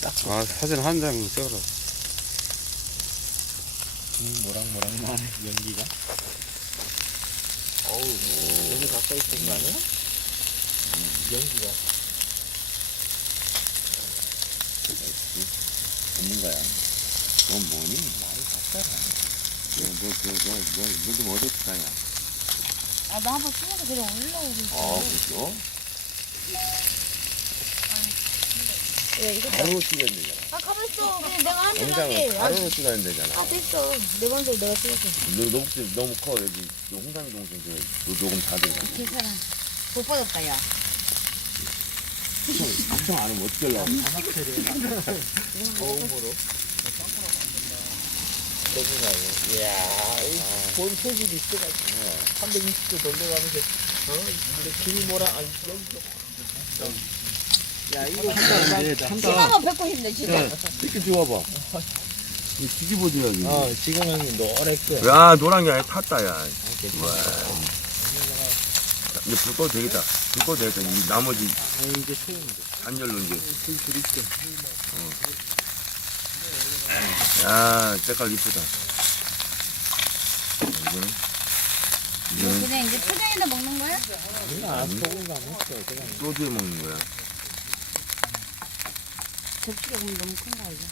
아, 사진 한 장 찍어라. 모락모락만 연기가. 어우, 너무 가까이 있는 거 아니야? 연기가. 전문가야. 넌 뭐니? 많이 갔잖아. 너 좀 어디 가냐? 아, 나 한번 찍어서 그냥 올라오고 있어. 그렇죠? 왜 이거? 바로 찍어야 되잖아. 아, 가만있어. 그냥 내가 한 번 영상을 할게. 바로 찍어야 되잖아. 아, 됐어. 내 맘대로 내가 찍었어. 너 목소리 너무 커. 여기 홍삼이 동생 너 녹음 다 들어. 괜찮아. 못 받았다, 야. 걱정 안 하면 어떻게 하려고? 고음으로. 거기가요. 이야, 본 소질이 있어가지고. 320도 돌려가면서, 이제 김이 뭐라, 아니, 야, 이거 심하면 뱉고 싶네, 진짜. 이렇게 좋아봐. 뒤집어줘야지. 지금은 노랗게. 야, 노란 게 아니라 탔다, 야. 와. 이제 불 꺼도 되겠다. 불 꺼도 되겠다. 이 나머지 이제 소음도. 단열로 이제. 불 있게. 야, 색깔 이쁘다. 이거 그냥 이제 초장에다 먹는 거야? 아, 소금도 안 했어. 그냥. 소주에 먹는 거야. 접시가 그럼 너무 큰가, 이거?